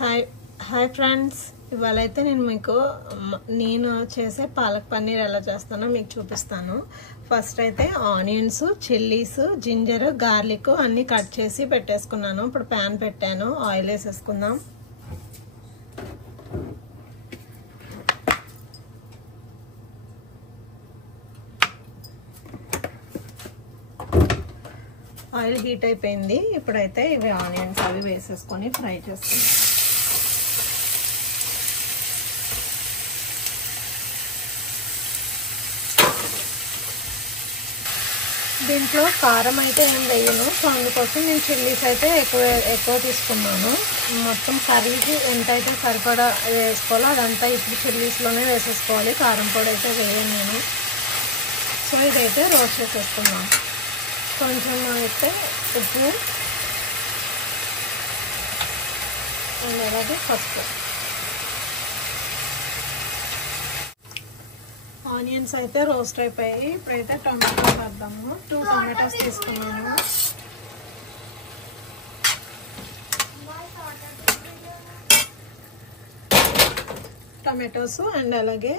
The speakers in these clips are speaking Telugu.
హాయ్ హాయ్ ఫ్రెండ్స్, ఇవాళ అయితే నేను చేసే పాలక్ పన్నీర్ ఎలా చేస్తానో మీకు చూపిస్తాను. ఫస్ట్ అయితే ఆనియన్స్, చిల్లీస్, జింజర్, గార్లిక్ అన్నీ కట్ చేసి పెట్టేసుకున్నాను. ఇప్పుడు ప్యాన్ పెట్టాను, ఆయిల్ వేసేసుకుందాం. ఆయిల్ హీట్ అయిపోయింది. ఇప్పుడైతే ఇవి ఆనియన్స్ అవి వేసేసుకొని ఫ్రై చేసుకుందాం. దీంట్లో కారం అయితే ఏం వేయను, సో అందుకోసం నేను చిల్లీస్ అయితే ఎక్కువ తీసుకున్నాను. మొత్తం కర్రీకి ఎంత అయితే సరిపడా వేసుకోవాలో అదంతా ఇప్పుడు చిల్లీస్లోనే వేసేసుకోవాలి. కారం పొడి అయితే వేయను నేను. సో ఇదైతే రోస్ట్ చేసేసుకున్నాను. కొంచెం అయితే ఉప్పు అండ్ అలాగే పసుపు. ఆనియన్స్ అయితే రోస్ట్ అయిపోయాయి. ఇప్పుడైతే టొమాటోస్ వేద్దాము. 2 టొమాటోస్ తీసుకున్నాను. టొమాటోస్ అండ్ అలాగే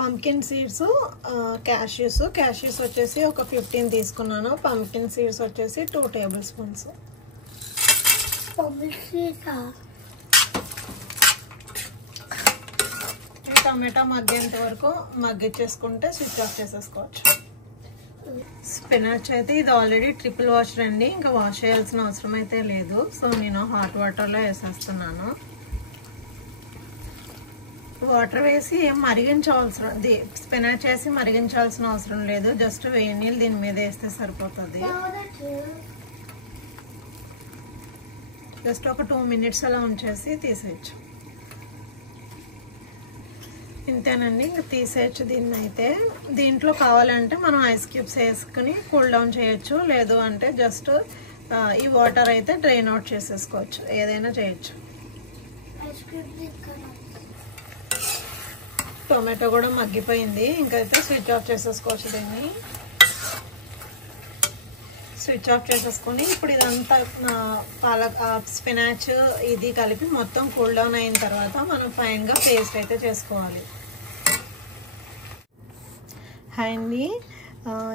పంకిన్ సీడ్స్, క్యాష్యూస్ వచ్చేసి ఒక 15 తీసుకున్నాను. పంకిన్ సీడ్స్ వచ్చేసి 2 టేబుల్ స్పూన్స్. టమాటా మగ్గేంత వరకు మగ్గిచ్చేసుకుంటే స్విచ్ ఆఫ్ చేసేసుకోవచ్చు. స్పినాచ్ అయితే ఇది ఆల్రెడీ ట్రిపుల్ వాష్ రండి, ఇంకా వాష్ చేయాల్సిన అవసరం అయితే లేదు. సో నేను హాట్ వాటర్లో వేసేస్తున్నాను. వాటర్ వేసి ఏం స్పినాచ్ వేసి మరిగించాల్సిన అవసరం లేదు. జస్ట్ వేడి నీళ్ళు దీని మీద వేస్తే సరిపోతుంది. జస్ట్ ఒక 2 మినిట్స్ అలా ఉంచేసి తీసేయచ్చు. ఇంతేనండి, ఇంకా తీసేయచ్చు దీన్ని. అయితే దీంట్లో కావాలంటే మనం ఐస్ క్యూబ్స్ వేసుకుని కూల్ డౌన్ చేయొచ్చు, లేదు అంటే జస్ట్ ఈ వాటర్ అయితే డ్రైన్ అవుట్ చేసేసుకోవచ్చు, ఏదైనా చేయొచ్చు. టొమాటో కూడా మగ్గిపోయింది, ఇంకైతే స్విచ్ ఆఫ్ చేసేసుకోవచ్చు. దీన్ని స్విచ్ ఆఫ్ చేసేసుకొని ఇప్పుడు ఇదంతా స్పినాచ్ ఇది కలిపి మొత్తం కూల్ డౌన్ అయిన తర్వాత మనం ఫైన్గా పేస్ట్ అయితే చేసుకోవాలి. అండి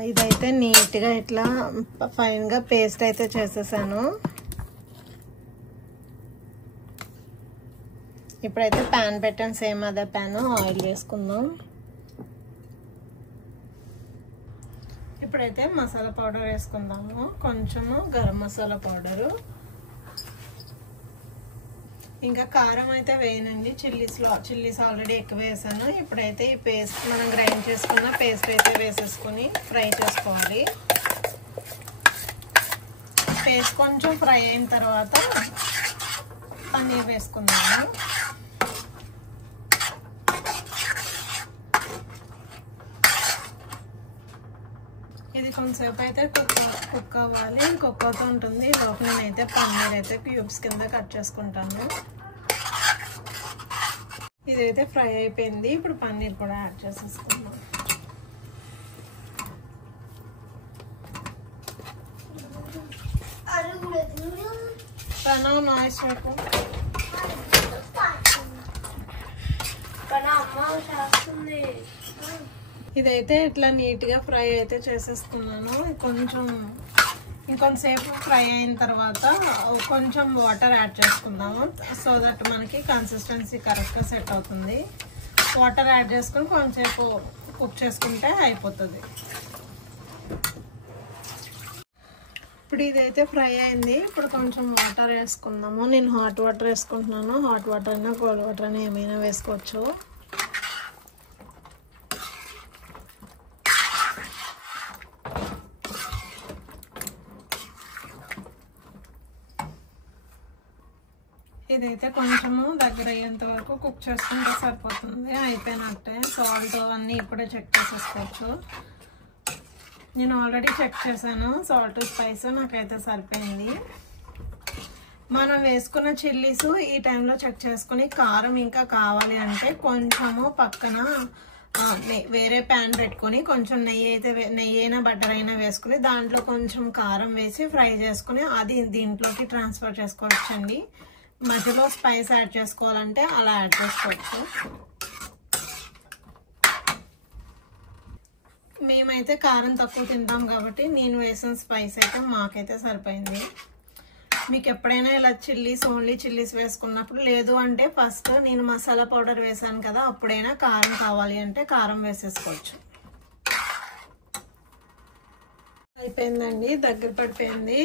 ఇదైతే నీట్గా ఇట్లా ఫైన్గా పేస్ట్ అయితే చేసేసాను. ఇప్పుడైతే ప్యాన్ పెట్టాను, సేమ్ అదే ప్యాన్. ఆయిల్ వేసుకుందాం. ఇప్పుడైతే మసాలా పౌడర్ వేసుకుందాము. కొంచెము గరం మసాలా పౌడరు, ఇంకా కారం అయితే వేయనండి. చిల్లీస్ ఆల్రెడీ ఎక్కువ వేసాను. ఇప్పుడైతే ఈ పేస్ట్ మనం గ్రైండ్ చేసుకున్న పేస్ట్ అయితే వేసేసుకొని ఫ్రై చేసుకోవాలి. పేస్ట్ కొంచెం ఫ్రై అయిన తర్వాత పన్నీర్ వేసుకుందాము. ఇది కొంతసేపు అయితే కుక్ అవ్వాలి. కుక్ అవుతూ ఉంటుంది. లోపల నేనైతే పన్నీర్ అయితే క్యూబ్స్ కింద కట్ చేసుకుంటాను. ఇదైతే ఫ్రై అయిపోయింది. ఇప్పుడు పన్నీర్ కూడా యాడ్ చేసేసుకుందాం. నాయిస్ చెప్పు. ఇదైతే ఇట్లా నీట్గా ఫ్రై అయితే చేసేసుకున్నాను. ఇంకొంతసేపు ఫ్రై అయిన తర్వాత కొంచెం వాటర్ యాడ్ చేసుకుందాము, సో దట్ మనకి కన్సిస్టెన్సీ కరెక్ట్గా సెట్ అవుతుంది. వాటర్ యాడ్ చేసుకుని కొంచెంసేపు కుక్ చేసుకుంటే అయిపోతుంది. ఇప్పుడు ఇదైతే ఫ్రై అయింది. ఇప్పుడు కొంచెం వాటర్ వేసుకుందాము. నేను హాట్ వాటర్ వేసుకుంటున్నాను. హాట్ వాటర్ అయినా కోల్డ్ వాటర్ అయినా ఏమైనా వేసుకోవచ్చు. ఇదైతే కొంచెము దగ్గర అయ్యేంత వరకు కుక్ చేసుకుంటే సరిపోతుంది. అయిపోయినట్టే. సాల్ట్ అన్నీ ఇప్పుడే చెక్ చేసేసుకోవచ్చు. నేను ఆల్రెడీ చెక్ చేశాను సాల్ట్ స్పైస్, నాకైతే సరిపోయింది. మనం వేసుకున్న చిల్లీస్ ఈ టైంలో చెక్ చేసుకుని కారం ఇంకా కావాలి అంటే కొంచెము పక్కన వేరే ప్యాన్ పెట్టుకొని కొంచెం నెయ్యి అయినా బటర్ అయినా వేసుకుని దాంట్లో కొంచెం కారం వేసి ఫ్రై చేసుకుని అది దీంట్లోకి ట్రాన్స్ఫర్ చేసుకోవచ్చండి. మధ్యలో స్పైస్ యాడ్ చేసుకోవాలంటే అలా యాడ్ చేసుకోవచ్చు. మేమైతే కారం తక్కువ తింటాం కాబట్టి నేను వేసిన స్పైస్ అయితే మాకైతే సరిపోయింది. మీకు ఎప్పుడైనా ఇలా ఓన్లీ చిల్లీస్ వేసుకున్నప్పుడు, లేదు అంటే ఫస్ట్ నేను మసాలా పౌడర్ వేసాను కదా, అప్పుడైనా కారం కావాలి అంటే కారం వేసేసుకోవచ్చు. అయిపోయిందండి, దగ్గర పడిపోయింది.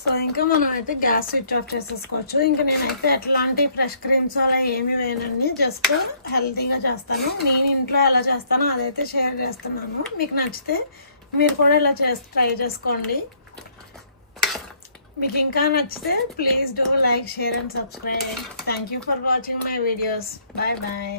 సో ఇంకా మనం అయితే గ్యాస్ స్విచ్ ఆఫ్ చేసేసుకోవచ్చు. ఇంకా నేనైతే ఎట్లాంటి ఫ్రెష్ క్రీమ్స్ అలా ఏమి వేయనండి, జస్ట్ హెల్తీగా చేస్తాను. నేను ఇంట్లో ఎలా చేస్తానో అదైతే షేర్ చేస్తున్నాను. మీకు నచ్చితే మీరు కూడా ఇలా ట్రై చేసుకోండి. మీకు ఇంకా నచ్చితే please do like, share and subscribe. Thank you for watching my videos. Bye bye.